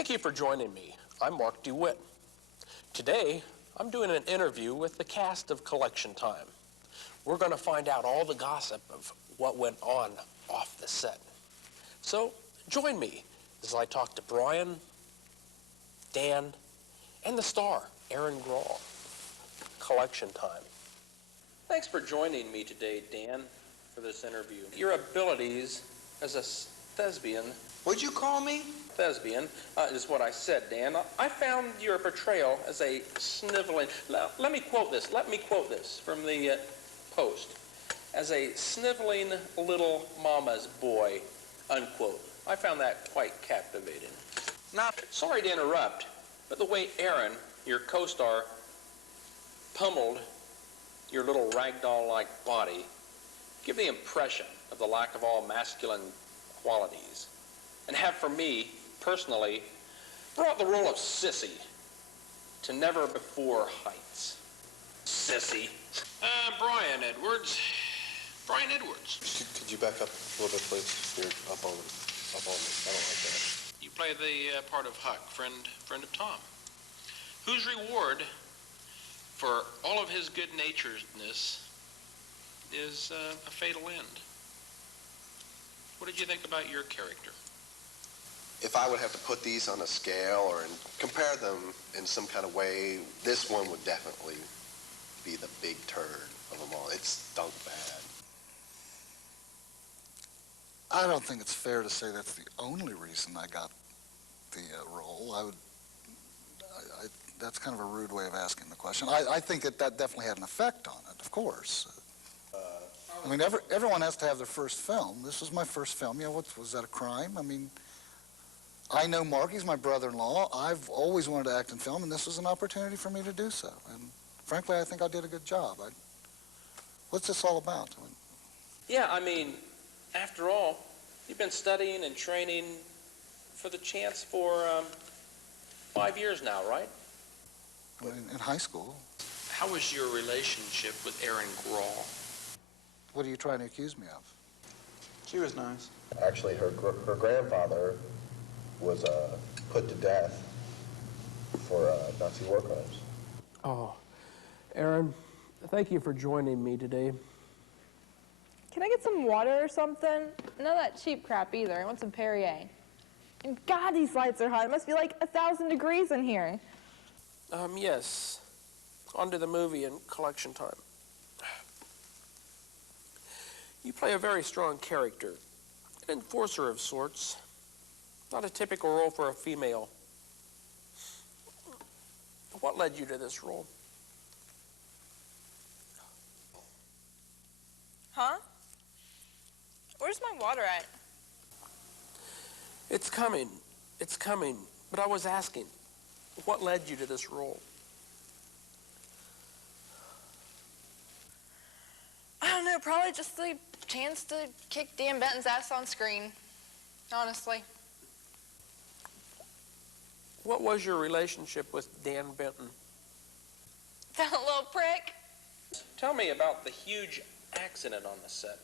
Thank you for joining me. I'm Mark DeWitt. Today, I'm doing an interview with the cast of Collection Time. We're going to find out all the gossip of what went on off the set. So, join me as I talk to Brian, Dan, and the star, Aaron Grawl. Collection Time. Thanks for joining me today, Dan, for this interview. Your abilities as a thespian... What'd you call me? Thespian, is what I said, Dan. I found your portrayal as a sniveling... Let me quote this from the Post. As a sniveling little mama's boy, unquote. I found that quite captivating. Sorry to interrupt, but the way Aaron, your co-star, pummeled your little ragdoll-like body give the impression of the lack of all masculine qualities, and have for me, personally, brought the role of sissy to never-before heights. Sissy. Brian Edwards. Could you back up a little bit, please? You're up on me. I don't like that. You play the part of Huck, friend of Tom, whose reward for all of his good-naturedness is a fatal end. What did you think about your character? If I would have to put these on a scale or compare them in some kind of way, this one would definitely be the big turd of them all. It stunk bad. I don't think it's fair to say that's the only reason I got the role. That's kind of a rude way of asking the question. I think that definitely had an effect on it, of course. I mean, everyone has to have their first film. This was my first film. Yeah, was that a crime? I mean, I know Mark, he's my brother-in-law. I've always wanted to act in film, and this was an opportunity for me to do so. And frankly, I think I did a good job. What's this all about? Yeah, I mean, after all, you've been studying and training for the chance for 5 years now, right? In high school. How was your relationship with Aaron Grawl? What are you trying to accuse me of? She was nice. Actually, her grandfather was put to death for Nazi war crimes. Oh, Aaron, thank you for joining me today. Can I get some water or something? None of that cheap crap either. I want some Perrier. And God, these lights are hot. It must be like 1,000 degrees in here. Yes. On to the movie and Collection Time. You play a very strong character, an enforcer of sorts. Not a typical role for a female. What led you to this role? Huh? Where's my water at? It's coming. But I was asking, what led you to this role? I don't know, probably just the chance to kick Dan Benton's ass on screen, honestly. What was your relationship with Dan Benton? That little prick. Tell me about the huge accident on the set.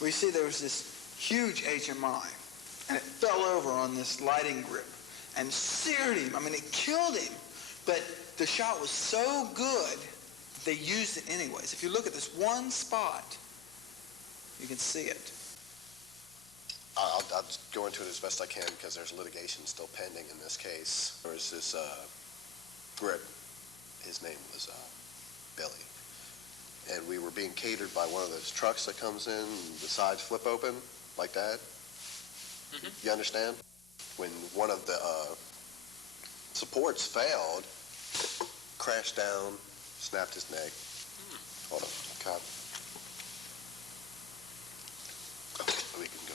Well, you see, there was this huge HMI, and it fell over on this lighting grip and seared him. I mean, it killed him. But the shot was so good, they used it anyways. If you look at this one spot, you can see it. I'll go into it as best I can because there's litigation still pending in this case. There was this grip. His name was Billy. And we were being catered by one of those trucks that comes in, and the sides flip open like that. Mm-hmm. You understand? When one of the supports failed, crashed down, snapped his neck. Hold on, cop. Okay, we can go.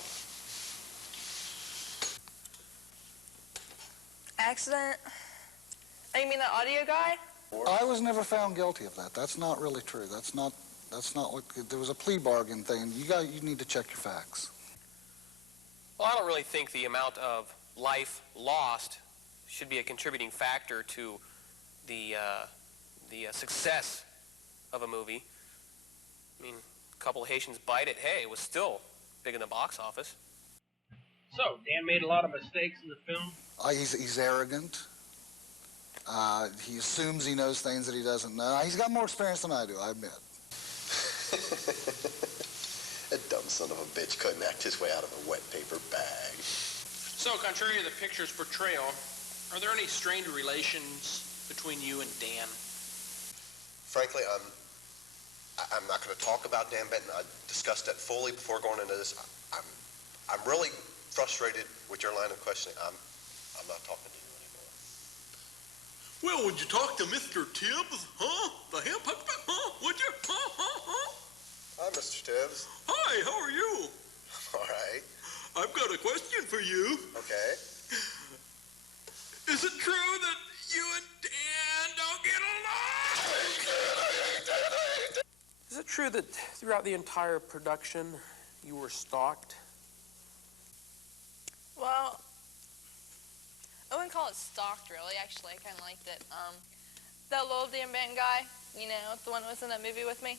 Accident? Oh, you mean that audio guy? I was never found guilty of that. That's not really true. That's not what, there was a plea bargain thing. You need to check your facts. Well, I don't really think the amount of life lost should be a contributing factor to the success of a movie. I mean, a couple of Haitians bite it. Hey, it was still big in the box office. So, Dan made a lot of mistakes in the film. He's arrogant. He assumes he knows things that he doesn't know. He's got more experience than I do, I admit. That dumb son of a bitch couldn't act his way out of a wet paper bag. So, contrary to the picture's portrayal, are there any strained relations between you and Dan? Frankly, I'm not going to talk about Dan Benton. I discussed that fully before going into this. I'm really frustrated with your line of questioning. I'm not talking to you anymore. Well, would you talk to Mr. Tibbs? Huh? The hemp? Huh? Would you? Huh? Hi, Mr. Tibbs. Hi, how are you? All right. I've got a question for you. Okay. Is it true that you and Dan don't get along? Is it true that throughout the entire production you were stalked? Well, I wouldn't call it stalked, really. Actually, I kind of liked it. That little Dan Benton guy, you know, the one who was in that movie with me,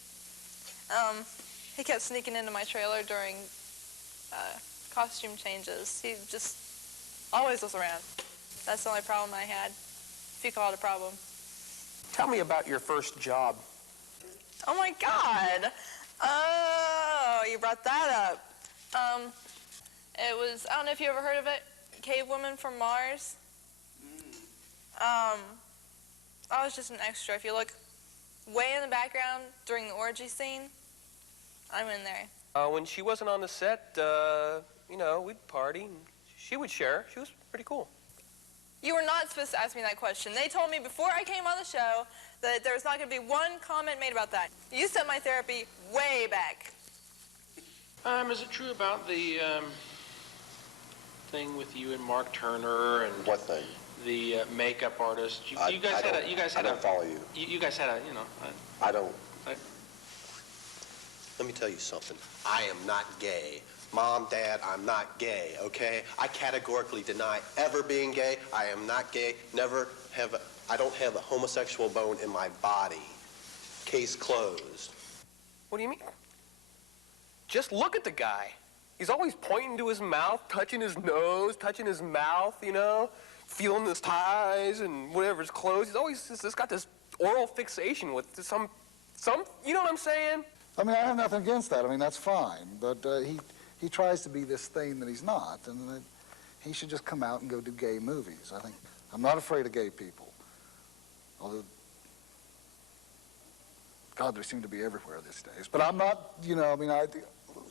he kept sneaking into my trailer during costume changes. He just always was around. That's the only problem I had, if you call it a problem. Tell me about your first job. Oh my God! Oh, you brought that up. It was, I don't know if you ever heard of it, Cave Woman from Mars. I was just an extra. If you look way in the background during the orgy scene, I'm in there. When she wasn't on the set, you know, we'd party, and she would share. She was pretty cool. You were not supposed to ask me that question. They told me before I came on the show that there was not going to be one comment made about that. You set my therapy way back. Is it true about the thing with you and Mark Turner and What thing? the makeup artist? You I guys don't follow you. You guys had a, you know. I don't. Let me tell you something. I am not gay. Mom, Dad, I'm not gay, okay? I categorically deny ever being gay. I am not gay. I don't have a homosexual bone in my body. Case closed. What do you mean? Just look at the guy. He's always pointing to his mouth, touching his nose, touching his mouth, you know, feeling his ties and whatever's closed. He's always just got this oral fixation with some, you know what I'm saying? I mean, I have nothing against that. I mean, that's fine. But he tries to be this thing that he's not, and he should just come out and go do gay movies. I think I'm not afraid of gay people. Although, God, they seem to be everywhere these days. But I'm not, you know, I mean,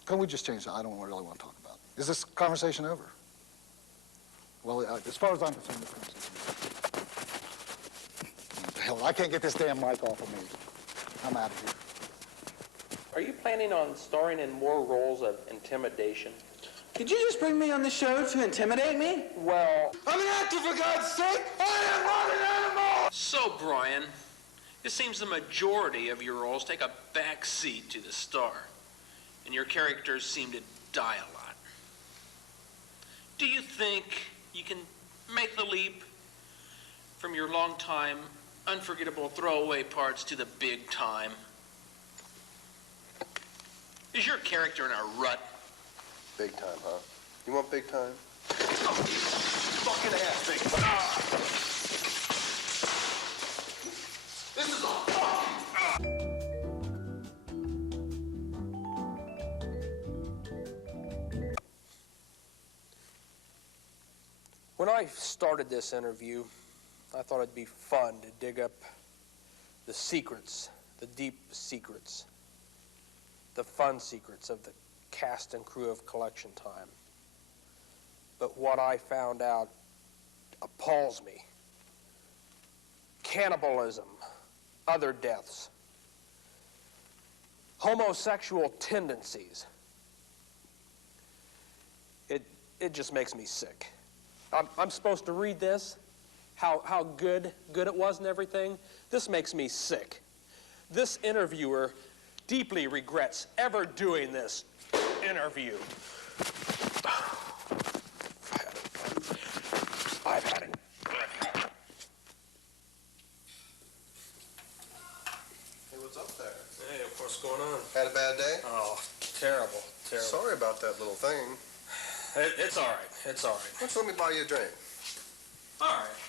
can we just change that? I don't really want to talk about it. Is this conversation over? Well, as far as I'm concerned, this conversation is over. What the hell, I can't get this damn mic off of me. I'm out of here. Are you planning on starring in more roles of intimidation? Did you just bring me on the show to intimidate me? Well, I'm an actor, for God's sake! I am not an animal! so Brian, it seems the majority of your roles take a back seat to the star, and your characters seem to die a lot. Do you think you can make the leap from your long-time, unforgettable throwaway parts to the big time? Is your character in a rut? Big time, huh? You want big time? Oh, you fucking ass thing. This is a When I started this interview, I thought it'd be fun to dig up the secrets, the deep secrets, the fun secrets of the cast and crew of Collection Time. But what I found out appalls me. Cannibalism, other deaths, homosexual tendencies. It just makes me sick. I'm supposed to read this, how good it was and everything. This makes me sick. This interviewer deeply regrets ever doing this interview. I've had it. Hey, what's up there? Hey, what's going on? Had a bad day? Oh, terrible. Sorry about that little thing. It's all right. It's all right. Why don't you let me buy you a drink? All right.